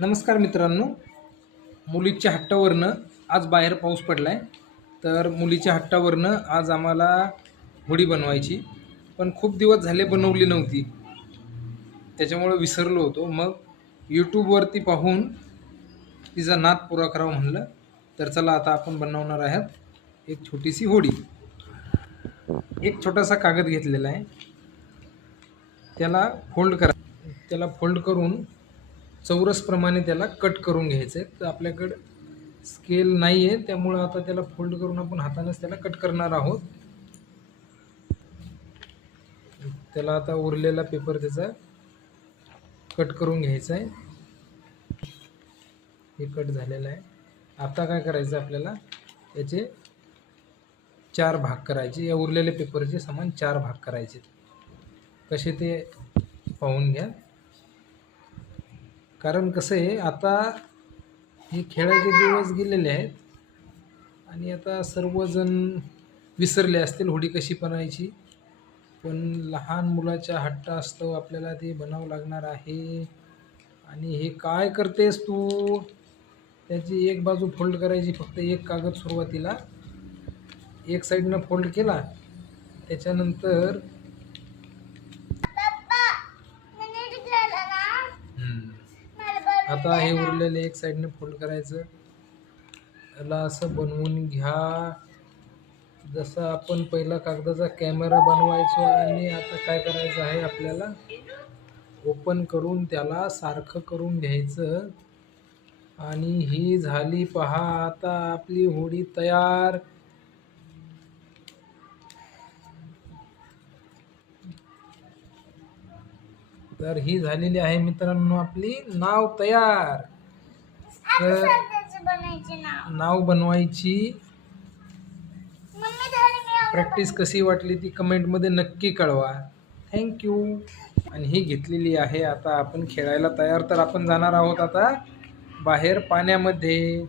नमस्कार मित्रांनो, मुलीच्या हट्टावरनं आज बाहेर पाऊस पडला आहे. तर मुलीच्या हट्टावरनं आज आम्हाला होडी बनवायची, पण खूप दिवस झाले बनवली नव्हती, त्याच्यामुळे विसरलो होतो. मग यूट्यूबवरती पाहून तिचा नाद पुरा करावा म्हणलं. तर चला आता आपण बनवणार आहोत एक छोटीशी होडी. एक छोटासा कागद घेतलेला आहे, त्याला फोल्ड करून चौरसप्रमाणे त्याला कट करून घ्यायचं आहे. तर आपल्याकडं स्केल नाही आहे, त्यामुळं आता त्याला फोल्ड करून आपण हातानेच त्याला कट करणार आहोत. त्याला आता उरलेला पेपर त्याचा कट करून घ्यायचा आहे. हे कट झालेलं आहे. आता काय करायचं, आपल्याला याचे 4 भाग करायचे. या उरलेल्या पेपरचे समान 4 भाग करायचे. कसे ते पाहून घ्या. कारण कसं आहे, आता हे खेळाचे दिवस गेलेले आहेत आणि आता सर्वजण विसरले असतील होडी कशी बनायची. पण लहान मुलाच्या हट्ट असतो, आपल्याला ते बनावं लागणार आहे. आणि हे काय करतेस तू? त्याची एक बाजू फोल्ड करायची, फक्त एक कागद सुरुवातीला एक साईडनं फोल्ड केला, त्याच्यानंतर आता हे उरलेले एक साईडने फोल्ड करायचं. याला असं बनवून घ्या जसं आपण पहिला कागदाचा कॅमेरा बनवायचो. आणि आता काय करायचं आहे, आपल्याला ओपन करून त्याला सारखं करून घ्यायचं. आणि ही झाली पहा आता आपली होडी तयार. तर ही झालेली आहे मित्रांनो आपली नाव तयार. तर नाव बनवायची प्रॅक्टिस कशी वाटली ती कमेंटमध्ये नक्की कळवा. थँक्यू. आणि ही घेतलेली आहे आता आपण खेळायला तयार. तर आपण जाणार आहोत आता बाहेर पाण्यामध्ये.